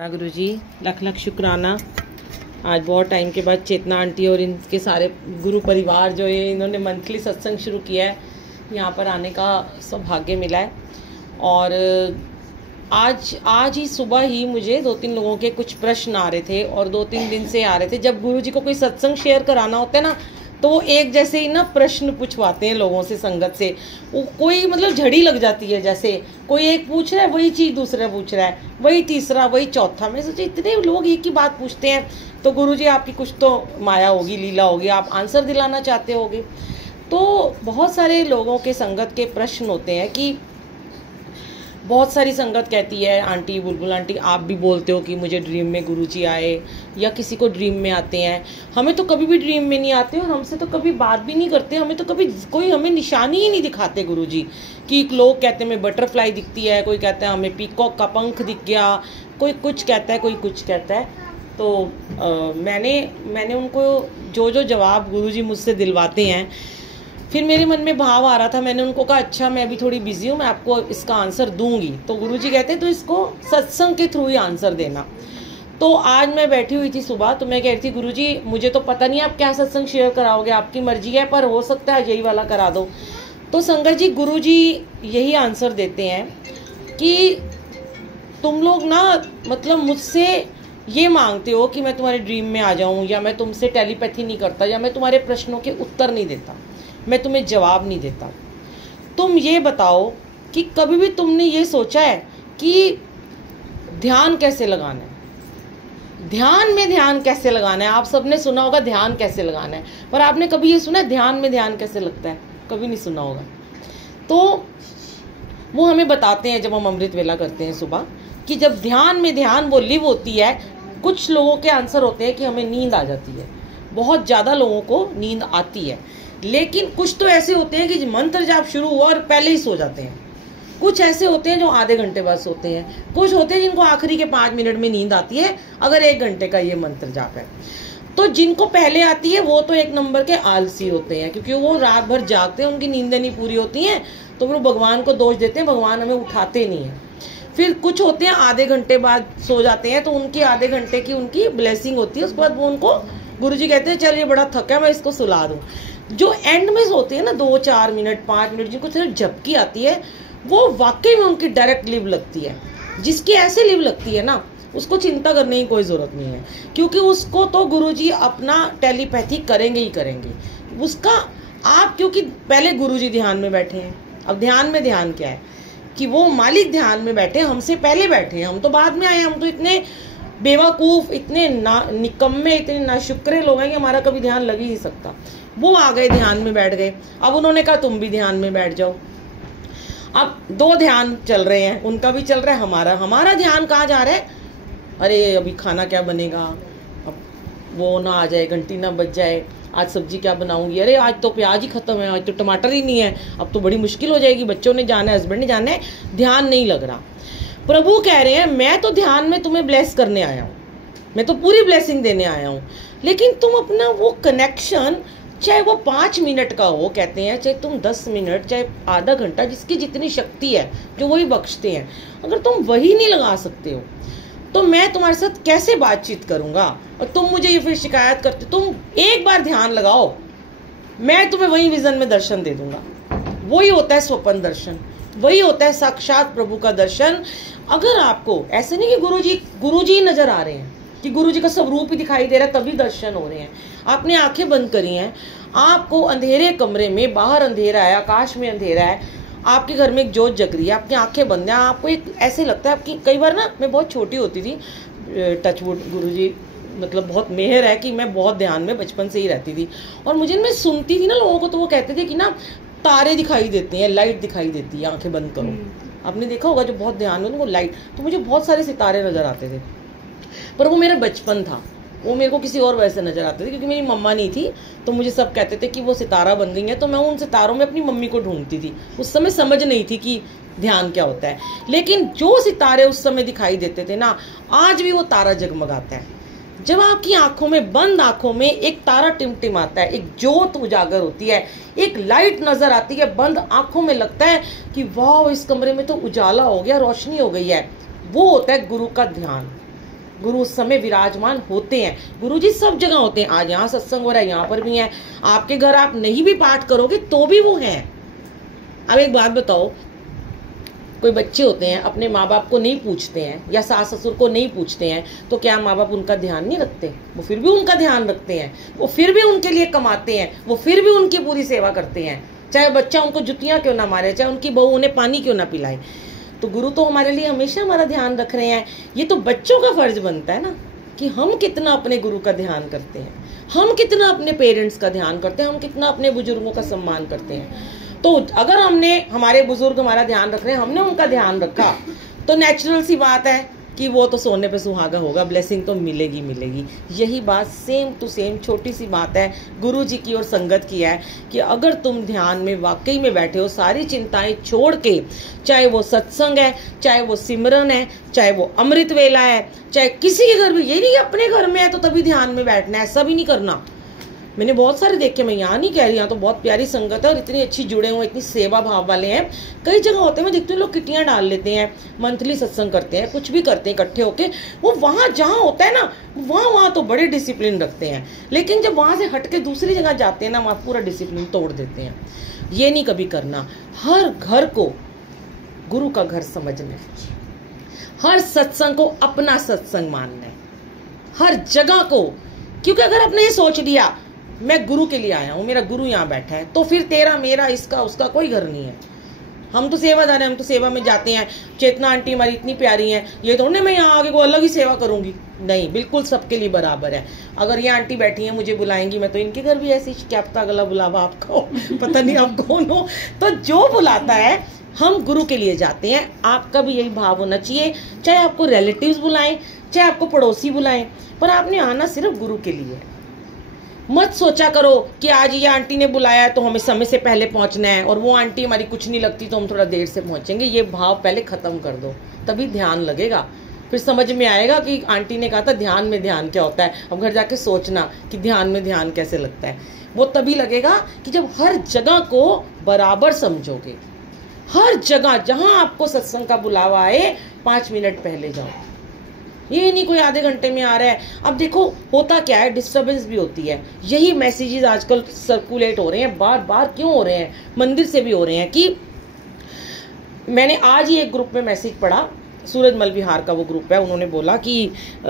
गुरु जी लख लख शुक्राना। आज बहुत टाइम के बाद चेतना आंटी और इनके सारे गुरु परिवार जो है इन्होंने मंथली सत्संग शुरू किया है, यहाँ पर आने का सौभाग्य मिला है। और आज ही सुबह ही मुझे 2-3 लोगों के कुछ प्रश्न आ रहे थे और 2-3 दिन से आ रहे थे। जब गुरु जी को कोई सत्संग शेयर कराना होता है ना, तो वो एक जैसे ही ना प्रश्न पूछवाते हैं लोगों से, संगत से। वो कोई मतलब झड़ी लग जाती है, जैसे कोई एक पूछ रहा है वही चीज़ दूसरा पूछ रहा है, वही तीसरा वही चौथा। मैं सोचा इतने लोग एक ही बात पूछते हैं, तो गुरु जी आपकी कुछ तो माया होगी, लीला होगी, आप आंसर दिलाना चाहते होगे। तो बहुत सारे लोगों के संगत के प्रश्न होते हैं कि बहुत सारी संगत कहती है, आंटी बुलबुल आंटी आप भी बोलते हो कि मुझे ड्रीम में गुरुजी आए, या किसी को ड्रीम में आते हैं। हमें तो कभी भी ड्रीम में नहीं आते और हमसे तो कभी बात भी नहीं करते। हमें तो कभी कोई हमें निशानी ही नहीं दिखाते गुरुजी कि लोग कहते हैं हमें बटरफ्लाई दिखती है, कोई कहता है हमें पीकॉक का पंख दिख गया, कोई कुछ कहता है, कोई कुछ कहता है। तो मैंने उनको जो जवाब गुरुजी मुझसे दिलवाते हैं, फिर मेरे मन में भाव आ रहा था। मैंने उनको कहा अच्छा मैं अभी थोड़ी बिजी हूँ, मैं आपको इसका आंसर दूंगी। तो गुरुजी कहते तो इसको सत्संग के थ्रू ही आंसर देना। तो आज मैं बैठी हुई थी सुबह, तो मैं कह रही थी गुरुजी मुझे तो पता नहीं आप क्या सत्संग शेयर कराओगे, आपकी मर्जी है, पर हो सकता है यही वाला करा दो। तो संगत जी गुरुजी यही आंसर देते हैं कि तुम लोग ना मतलब मुझसे ये मांगते हो कि मैं तुम्हारे ड्रीम में आ जाऊँ, या मैं तुमसे टेलीपैथी नहीं करता, या मैं तुम्हारे प्रश्नों के उत्तर नहीं देता, मैं तुम्हें जवाब नहीं देता। तुम ये बताओ कि कभी भी तुमने ये सोचा है कि ध्यान कैसे लगाना है, ध्यान में ध्यान कैसे लगाना है। आप सबने सुना होगा ध्यान कैसे लगाना है, पर आपने कभी ये सुना है ध्यान में ध्यान कैसे लगता है? कभी नहीं सुना होगा। तो वो हमें बताते हैं जब हम अमृत वेला करते हैं सुबह, कि जब ध्यान में ध्यान वो लिव होती है। कुछ लोगों के आंसर होते हैं कि हमें नींद आ जाती है, बहुत ज़्यादा लोगों को नींद आती है। लेकिन कुछ तो ऐसे होते हैं कि मंत्र जाप शुरू हुआ और पहले ही सो जाते हैं। कुछ ऐसे होते हैं जो आधे घंटे बाद सोते हैं। कुछ होते हैं जिनको आखिरी के 5 मिनट में नींद आती है, अगर 1 घंटे का ये मंत्र जाप है। तो जिनको पहले आती है वो तो 1 नंबर के आलसी होते हैं, क्योंकि वो रात भर जागते हैं, उनकी नींदें नहीं पूरी होती हैं, तो वो भगवान को दोष देते हैं, भगवान हमें उठाते नहीं है। फिर कुछ होते हैं आधे घंटे बाद सो जाते हैं, तो उनकी आधे घंटे की उनकी ब्लेसिंग होती है। उसके बाद वो उनको गुरुजी कहते हैं चल ये बड़ा थका है, मैं इसको सुला दूँ। जो एंड में सोते हैं ना 2-4 मिनट 5 मिनट, जिनको सिर्फ झपकी आती है, वो वाकई में उनकी डायरेक्ट लिव लगती है। जिसकी ऐसे लिव लगती है ना, उसको चिंता करने की कोई ज़रूरत नहीं है, क्योंकि उसको तो गुरुजी अपना टेलीपैथी करेंगे ही करेंगे उसका। आप क्योंकि पहले गुरुजी ध्यान में बैठे हैं। अब ध्यान में ध्यान क्या है कि वो मालिक ध्यान में बैठे, हमसे पहले बैठे हैं, हम तो बाद में आए। हम तो इतने बेवकूफ़, इतने निकम्मे, इतने नाशुक्रे लोग हैं कि हमारा कभी ध्यान लग ही नहीं सकता। वो आ गए, ध्यान में बैठ गए। अब उन्होंने कहा तुम भी ध्यान में बैठ जाओ। अब 2 ध्यान चल रहे हैं, उनका भी चल रहा है, हमारा ध्यान कहाँ जा रहा है? अरे अभी खाना क्या बनेगा, अब वो ना आ जाए, घंटी ना बज जाए, आज सब्जी क्या बनाऊंगी, अरे आज तो प्याज ही खत्म है, आज तो टमाटर ही नहीं है, अब तो बड़ी मुश्किल हो जाएगी, बच्चों ने जाना है, हस्बैंड ने जाना है। ध्यान नहीं लग रहा। प्रभु कह रहे हैं मैं तो ध्यान में तुम्हें ब्लेस करने आया हूँ, मैं तो पूरी ब्लेसिंग देने आया हूँ, लेकिन तुम अपना वो कनेक्शन, चाहे वो 5 मिनट का हो, कहते हैं चाहे तुम 10 मिनट, चाहे आधा घंटा, जिसकी जितनी शक्ति है जो वही बख्शते हैं, अगर तुम वही नहीं लगा सकते हो तो मैं तुम्हारे साथ कैसे बातचीत करूंगा? और तुम मुझे ये फिर शिकायत करते। तुम एक बार ध्यान लगाओ, मैं तुम्हें वही विजन में दर्शन दे दूंगा। वही होता है स्वप्न दर्शन, वही होता है साक्षात प्रभु का दर्शन। अगर आपको ऐसे नहीं कि गुरुजी नजर आ रहे हैं, कि गुरुजी का सब रूप ही दिखाई दे रहा है तभी दर्शन हो रहे हैं। आपने आंखें बंद करी हैं, आपको अंधेरे कमरे में, बाहर अंधेरा है, आकाश में अंधेरा है, आपके घर में एक जोत जग रही है, आपकी आंखें बंद हैं, आपको एक ऐसे लगता है आपकी। कई बार ना, मैं बहुत छोटी होती थी, टचवुड गुरुजी मतलब बहुत मेहर है कि मैं बहुत ध्यान में बचपन से ही रहती थी, और मुझे मैं सुनती थी ना लोगों को, तो वो कहते थे कि ना तारे दिखाई देते हैं, लाइट दिखाई देती है, आंखें बंद करो। आपने देखा होगा जो बहुत ध्यान में वो लाइट, तो मुझे बहुत सारे सितारे नजर आते थे, पर वो मेरा बचपन था, वो मेरे को किसी और वजह से नजर आते थे, क्योंकि मेरी मम्मा नहीं थी, तो मुझे सब कहते थे कि वो सितारा बन गई है, तो मैं उन सितारों में अपनी मम्मी को ढूंढती थी। उस समय समझ नहीं थी कि ध्यान क्या होता है, लेकिन जो सितारे उस समय दिखाई देते थे ना, आज भी वो तारा जगमगाता है। जब आपकी आंखों में, बंद आंखों में एक तारा टिमटिमाता है, एक ज्योत उजागर होती है, एक लाइट नजर आती है, बंद आंखों में लगता है कि वाह इस कमरे में तो उजाला हो गया, रोशनी हो गई है। वो होता है गुरु का ध्यान। गुरु उस समय विराजमान होते हैं। गुरु जी सब जगह होते हैं। आज यहाँ सत्संग हो रहा है, यहाँ पर भी है। आपके घर आप नहीं भी पाठ करोगे तो भी वो हैं। अब एक बात बताओ, कोई बच्चे होते हैं अपने माँ बाप को नहीं पूछते हैं या सास ससुर को नहीं पूछते हैं, तो क्या माँ बाप उनका ध्यान नहीं रखते? वो फिर भी उनका ध्यान रखते हैं, वो फिर भी उनके लिए कमाते हैं, वो फिर भी उनकी पूरी सेवा करते हैं, चाहे बच्चा उनको जुतियां क्यों ना मारे, चाहे उनकी बहू उन्हें पानी क्यों ना पिलाए। तो गुरु तो हमारे लिए हमेशा हमारा ध्यान रख रहे हैं। ये तो बच्चों का फर्ज बनता है ना कि हम कितना अपने गुरु का ध्यान करते हैं, हम कितना अपने पेरेंट्स का ध्यान करते हैं, हम कितना अपने बुजुर्गों का सम्मान करते हैं। तो अगर हमने, हमारे बुजुर्ग हमारा ध्यान रख रहे हैं, हमने उनका ध्यान रखा, तो नेचुरल सी बात है कि वो तो सोने पे सुहागा होगा, ब्लेसिंग तो मिलेगी मिलेगी। यही बात सेम टू सेम छोटी सी बात है गुरु जी की और संगत की है कि अगर तुम ध्यान में वाकई में बैठे हो, सारी चिंताएं छोड़ के, चाहे वो सत्संग है, चाहे वो सिमरन है, चाहे वो अमृत वेला है, चाहे किसी के घर में, ये नहीं अपने घर में है तो तभी ध्यान में बैठना है, ऐसा भी नहीं करना। मैंने बहुत सारे देखे, मैं यहाँ नहीं कह रही, यहाँ तो बहुत प्यारी संगत है और इतनी अच्छी जुड़े हुए, इतनी सेवा भाव वाले हैं। कई जगह होते हैं, मैं देखती हूँ लोग किटियाँ डाल लेते हैं, मंथली सत्संग करते हैं, कुछ भी करते हैं इकट्ठे होके। वो वहाँ जहाँ होता है ना, वहाँ तो बड़े डिसिप्लिन रखते हैं, लेकिन जब वहाँ से हट के दूसरी जगह जाते हैं ना, वहाँ पूरा डिसिप्लिन तोड़ देते हैं। ये नहीं कभी करना। हर घर को गुरु का घर समझना है, हर सत्संग को अपना सत्संग मानना है, हर जगह को। क्योंकि अगर आपने ये सोच लिया मैं गुरु के लिए आया हूँ, मेरा गुरु यहाँ बैठा है, तो फिर तेरा मेरा इसका उसका कोई घर नहीं है। हम तो सेवादार हैं, हम तो सेवा में जाते हैं। चेतना आंटी हमारी इतनी प्यारी हैं, ये तो नहीं मैं यहाँ आगे को अलग ही सेवा करूंगी, नहीं, बिल्कुल सबके लिए बराबर है। अगर ये आंटी बैठी हैं, मुझे बुलाएंगी, मैं तो इनके घर भी ऐसी, क्या पता अगला बुलावा आपको पता नहीं आप कौन हो। तो जो बुलाता है, हम गुरु के लिए जाते हैं। आपका भी यही भाव होना चाहिए, चाहे आपको रिलेटिव्स बुलाएं, चाहे आपको पड़ोसी बुलाएं, पर आपने आना सिर्फ गुरु के लिए। मत सोचा करो कि आज ये आंटी ने बुलाया है तो हमें समय से पहले पहुंचना है, और वो आंटी हमारी कुछ नहीं लगती तो हम थोड़ा देर से पहुंचेंगे। ये भाव पहले खत्म कर दो, तभी ध्यान लगेगा। फिर समझ में आएगा कि आंटी ने कहा था ध्यान में ध्यान क्या होता है। अब घर जाके सोचना कि ध्यान में ध्यान कैसे लगता है। वो तभी लगेगा कि जब हर जगह को बराबर समझोगे। हर जगह जहां आपको सत्संग का बुलावा आए, 5 मिनट पहले जाओ। ये नहीं कोई आधे घंटे में आ रहा है। अब देखो होता क्या है, डिस्टर्बेंस भी होती है। यही मैसेजेस आजकल सर्कुलेट हो रहे हैं, बार बार क्यों हो रहे हैं, मंदिर से भी हो रहे हैं। कि मैंने आज ही एक ग्रुप में मैसेज पढ़ा, सूरजमल विहार का वो ग्रुप है, उन्होंने बोला कि